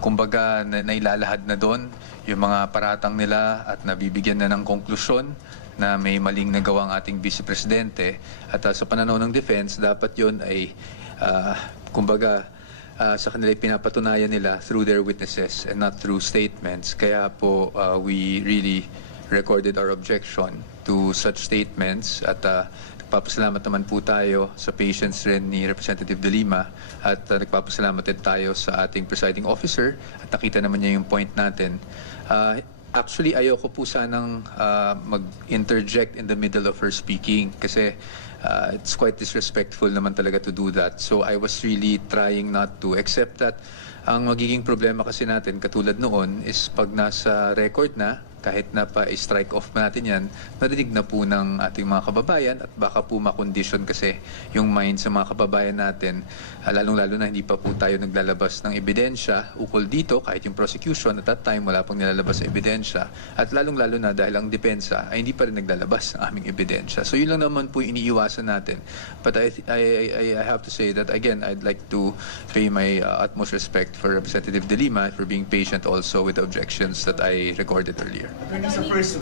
kumbaga nailalahad na doon yung mga paratang nila at nabibigyan na ng konklusyon na may maling nagawang ating Vice Presidente. At sa pananaw ng defense, dapat yon ay kumbaga sa kanila pinapatunayan nila through their witnesses and not through statements. Kaya po we really recorded our objection to such statements at nagpapasalamat naman po tayo sa patience rin ni Representative De Lima at nagpapasalamat din tayo sa ating presiding officer at nakita naman niya yung point natin. Actually, ayoko po sanang mag-interject in the middle of her speaking kasi it's quite disrespectful naman talaga to do that. So I was really trying not to, except that ang magiging problema kasi natin katulad noon is pag nasa record na, kahit na pa-strike off natin yan, narinig na po ng ating mga kababayan at baka po makondisyon kasi yung mind sa mga kababayan natin, lalong-lalo na hindi pa po tayo naglalabas ng ebidensya ukol dito, kahit yung prosecution at that time wala pang nilalabas ng ebidensya at lalong-lalo na dahil ang depensa ay hindi pa rin naglalabas ng aming ebidensya. So yun lang naman po iniiwasan natin. But I have to say that again, I'd like to pay my utmost respect for Representative De Lima for being patient also with the objections that I recorded earlier. Attorney, sa first